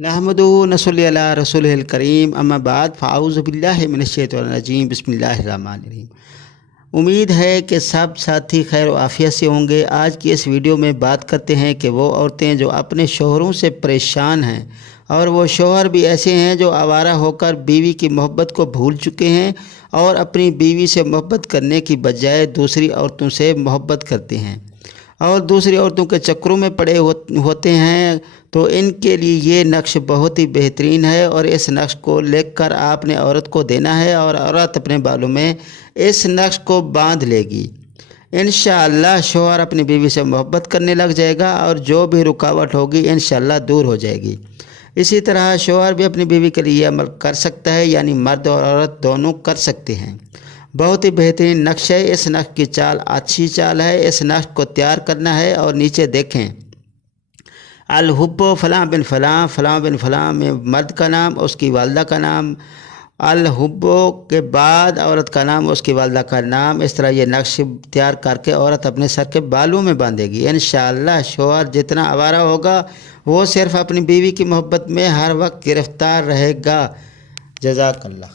नहमदुहु व नसल्ली अला रसूलिहिल करीम अम्मा बाद फ़ाऊज़ु बिल्लाहि मिनश्शैतानिर्रजीम बिस्मिल्लाहिर्रहमानिर्रहीम। उम्मीद है कि सब साथी खैर व आफियत से होंगे। आज की इस वीडियो में बात करते हैं कि वो औरतें जो अपने शोहरों से परेशान हैं और वो शोहर भी ऐसे हैं जो आवारा होकर बीवी की मोहब्बत को भूल चुके हैं और अपनी बीवी से मोहब्बत करने की बजाय दूसरी औरतों से मोहब्बत करते हैं और दूसरी औरतों के चक्करों में पड़े होते हैं। तो इनके लिए ये नक्श बहुत ही बेहतरीन है और इस नक्श को लेकर आपने औरत को देना है और औरत अपने बालों में इस नक्श को बांध लेगी। इंशाअल्लाह शौहर अपनी बीवी से मोहब्बत करने लग जाएगा और जो भी रुकावट होगी इंशाअल्लाह दूर हो जाएगी। इसी तरह शौहर भी अपनी बीवी के लिए अमल कर सकता है, यानी मर्द और औरत दोनों कर सकते हैं। बहुत ही बेहतरीन नक्श है। इस नक्श की चाल अच्छी चाल है। इस नक्श को तैयार करना है और नीचे देखें अल हुब्बो फ़लाँ बिन फ़लाँ, फ़लाँ बिन फ़लाँ में मर्द का नाम, उसकी वालदा का नाम, अल हुब्बो के बाद औरत का नाम, उसकी वालदा का नाम। इस तरह ये नक्श तैयार करके औरत अपने सर के बालों में बांधेगी। इंशाअल्लाह शौहर जितना आवारा होगा वो सिर्फ़ अपनी बीवी की मोहब्बत में हर वक्त गिरफ़्तार रहेगा। जज़ाकल्लाह।